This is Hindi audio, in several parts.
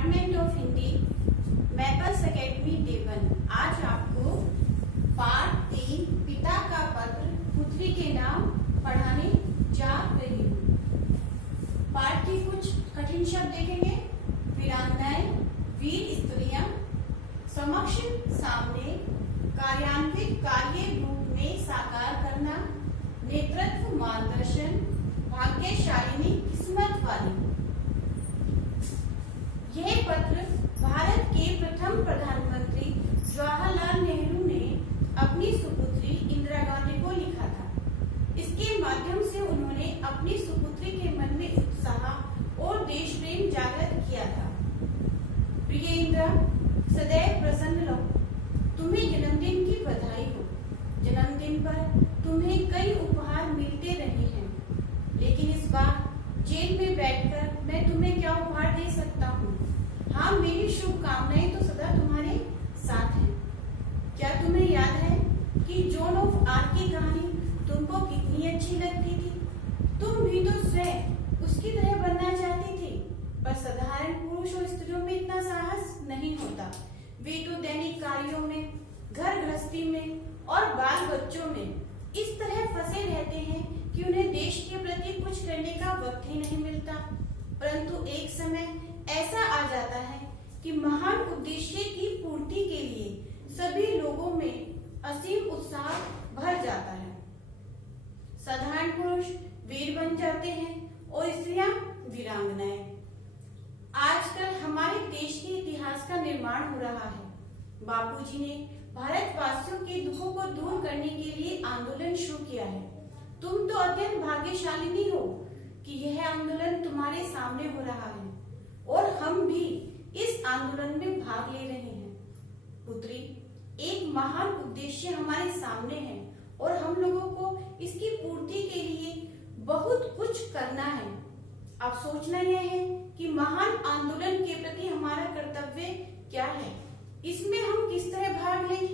Department of Hindi, Maples academy देवन। आज आपको पाठ 3 पिता का पत्र पुत्री के नाम पढ़ाने जा रही हूँ। पाठ के कुछ कठिन शब्द देखेंगे। वीरांगनाएं, वीर स्त्रियां, समक्ष, सामने, कार्यान्वित, कार्य रूप में साकार करना, नेतृत्व, मार्गदर्शन, भाग्यशालिनी, किस्मत वाली। यह पत्र भारत के प्रथम प्रधानमंत्री जवाहरलाल नेहरू ने अपनी सुपुत्री इंदिरा गांधी को लिखा था। इसके माध्यम से उन्होंने अपनी सुपुत्री के मन में उत्साह और देश प्रेम जागृत किया था। प्रिय इंदिरा, सदैव प्रसन्न रहो। तुम्हें जन्मदिन की बधाई हो। जन्मदिन पर तुम्हें कई उपहार मिलते रहे हैं, लेकिन इस बार जेल में बैठकर मैं तुम्हें क्या उपहार दे सकता हूँ? हाँ, मेरी शुभकामनाएं तो सदा तुम्हारे साथ हैं। क्या तुम्हें याद है कि जॉन ऑफ आर्क की कहानी तुमको कितनी अच्छी लगती थी? तुम भी तो स्वयं उसकी तरह बनना चाहती थी, पर साधारण पुरुष और स्त्रियों में इतना साहस नहीं होता। वे तो दैनिक कार्यों में, घर गृहस्थी में और बाल बच्चों में इस तरह फंसे रहते हैं कि उन्हें देश के प्रति कुछ करने का वक्त ही नहीं मिलता। परंतु एक समय ऐसा आ जाता है कि महान उद्देश्य की पूर्ति के लिए सभी लोगों में असीम उत्साह भर जाता है। साधारण पुरुष वीर बन जाते हैं और स्त्रियां वीरांगनाएं। आजकल हमारे देश के इतिहास का निर्माण हो रहा है। बापूजी ने भारतवासियों के दुखों को दूर करने के लिए आंदोलन शुरू किया है। तुम तो अत्यंत भाग्यशालिनी हो कि यह आंदोलन तुम्हारे सामने हो रहा है और हम भी इस आंदोलन में भाग ले रहे हैं। पुत्री, एक महान उद्देश्य हमारे सामने है और हम लोगों को इसकी पूर्ति के लिए बहुत कुछ करना है। अब सोचना यह है कि महान आंदोलन के प्रति हमारा कर्तव्य क्या है, इसमें हम किस तरह भाग लें।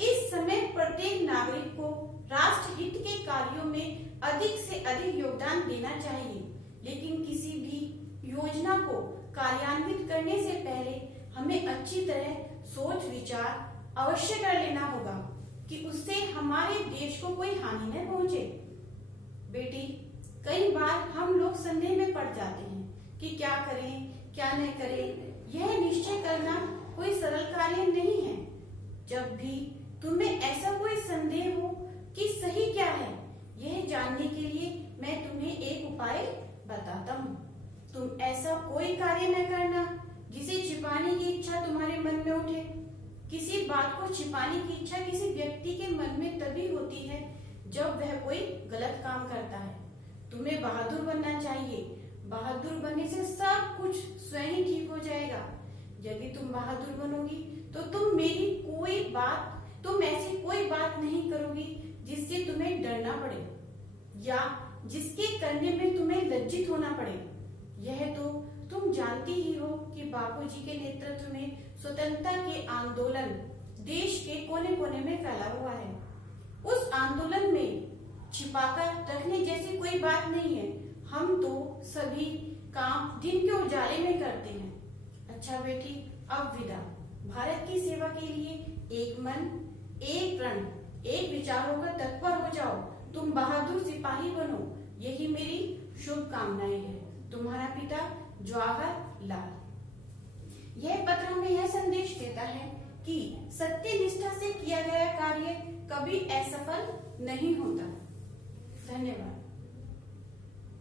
इस समय प्रत्येक नागरिक को राष्ट्र हित के कार्यों में अधिक से अधिक योगदान देना चाहिए, लेकिन किसी भी योजना को कार्यान्वित करने से पहले हमें अच्छी तरह सोच विचार अवश्य कर लेना होगा कि उससे हमारे देश को कोई हानि न पहुंचे। बेटी, कई बार हम लोग संदेह में पड़ जाते हैं कि क्या करें क्या न करें। यह निश्चय करना कोई सरल कार्य नहीं है। जब भी तुम्हें ऐसा कोई संदेह हो कि सही क्या है, यह जानने के लिए मैं तुम्हें एक उपाय बताता हूँ। तुम ऐसा कोई कार्य न करना जिसे छिपाने की इच्छा तुम्हारे मन में उठे। किसी बात को छिपाने की इच्छा किसी व्यक्ति के मन में तभी होती है जब वह कोई गलत काम करता है। तुम्हें बहादुर बनना चाहिए। बहादुर बनने से सब कुछ स्वयं ही ठीक हो जाएगा। यदि तुम बहादुर बनोगी तो तुम ऐसी कोई बात नहीं करोगी जिससे तुम्हें डरना पड़े या जिसके करने में तुम्हें लज्जित होना पड़े। यह तो तुम जानती ही हो कि बापूजी के नेतृत्व में स्वतंत्रता के आंदोलन देश के कोने कोने में फैला हुआ है। उस आंदोलन में छिपाकर रखने जैसी कोई बात नहीं है। हम तो सभी काम दिन के उजाले में करते हैं। अच्छा बेटी, अब विदा। भारत की सेवा के लिए एक मन, एक प्रण, एक विचार होकर तत्पर हो जाओ। तुम बहादुर सिपाही बनो, यही मेरी शुभकामनाएं हैं। तुम्हारा पिता जवाहरलाल। यह पत्र हमें यह संदेश देता है कि सत्य निष्ठा से किया गया कार्य कभी असफल नहीं होता। धन्यवाद।